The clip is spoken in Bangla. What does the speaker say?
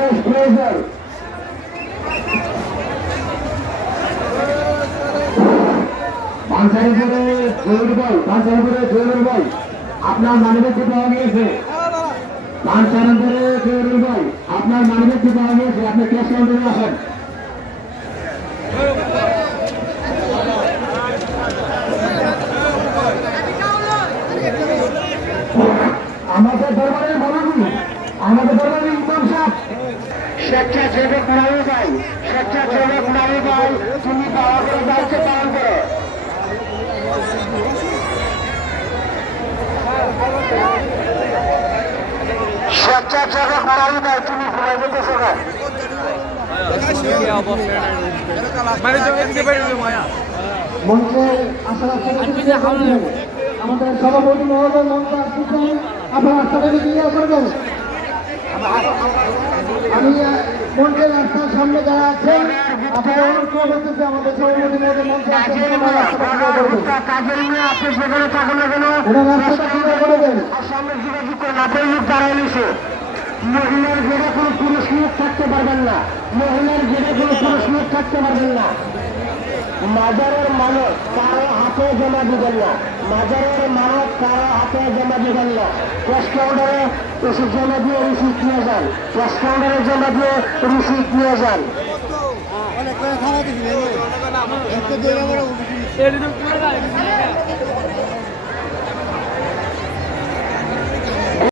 First praiser. পাঁচসারিপুরে জহুরুল ভাই আপনার মানিব্যাগটি পাওয়া গিয়েছে। পাঁচসারিপুরে জহুরুল ভাই আপনার মানিব্যাগটি পাওয়া গিয়েছে। আপনি ক্যাশ কাউন্টারে আসেন। আমাদের দরবারের বলাগুলি আমাদের দরবারের ইমাম সাহেব স্বেচ্ছাসেবক নারী ভাই তুমি পাওয়া করে দায়িত্ব পালন করো। স্বেচ্ছাসেবক নারী ভাই তুমি ভুলে যেতেছো না। মঞ্চে আসার আমাদের সভাপতি মহোদয় মঞ্চে আসছেন, আপনার রাস্তাটাকে ক্লিয়ার করবেন। আমি মঞ্চের রাস্তার সামনে যারা আছেন আপনারা অনুরোধ করতেছি আমাদের সভাপতি মহোদয় মঞ্চে আসছেন, রাস্তাটা ক্লিয়ার করবেন। সামনে যোগাযোগ করে রাতের লোক দাঁড়ায় নিছে। মহিলার ঘেরে কোনো পুরুষ লোক থাকতে পারবেন না। মাজারের মানত কারো হাতে জমা দিবেন না। ক্যাশ কাউন্টারে জমা দিয়ে রিসিপ্ট নিয়ে যান।